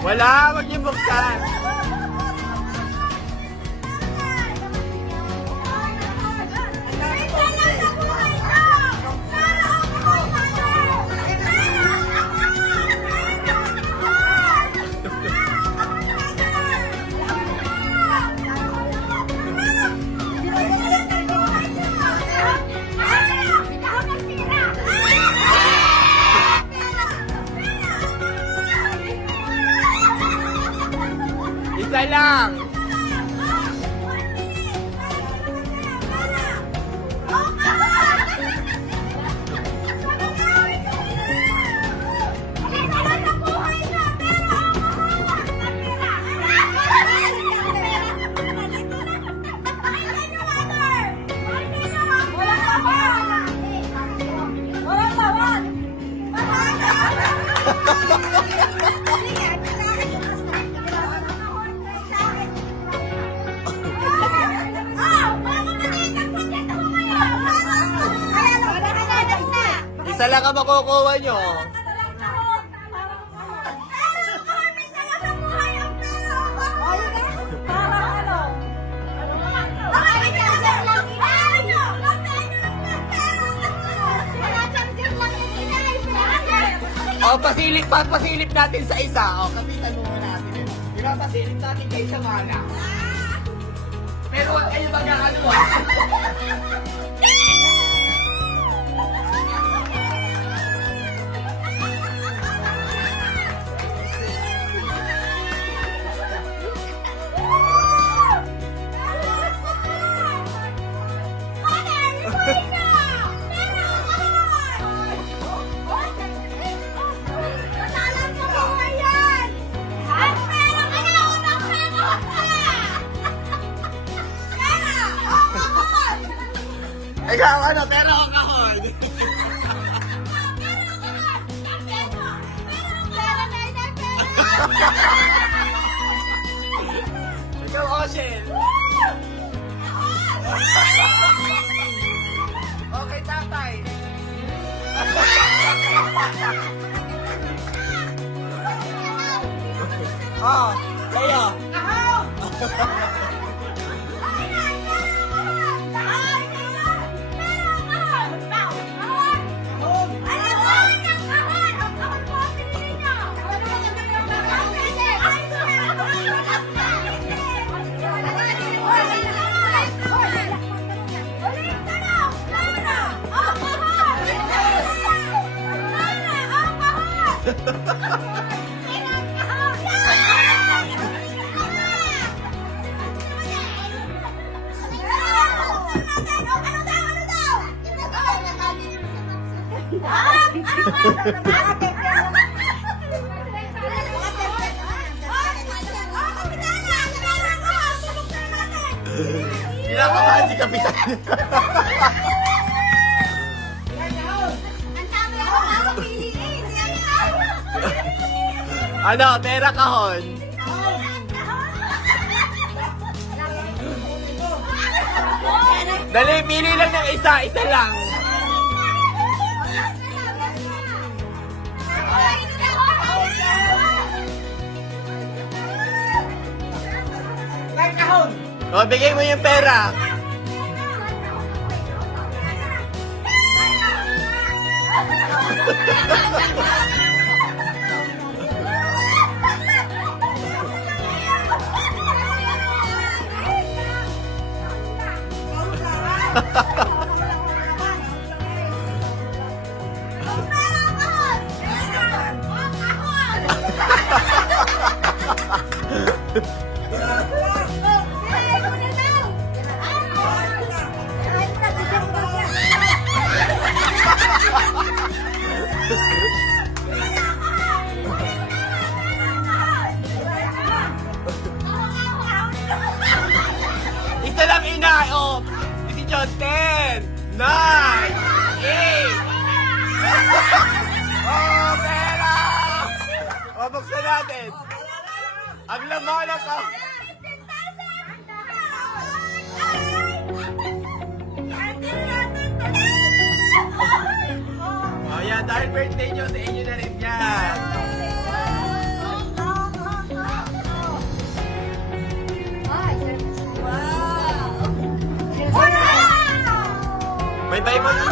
Wala, wag niyo buksan. Isa lang. Isa lang ang makukuha nyo. O, pasilip natin sa isa. O, kapitan mo natin. Pasilip natin kay Samana. Pero wag kayo mag-ano. Ikaw, ano, pero ang kahon. Ikaw, Ocean. Okay, tatay. Oh, kayo. Kinakabahan si Kapitan. Ano, pera kahon. Dali, pili lang ng isa lang. O, bigay mo yung pera. Ito lang ina. Oh, si John, 10, 9, 8. Oh, pera! O, buksan natin. Ang laman na ka. Oh, yan. Dahil birthday nyo, sa inyo na rin yan. May Bible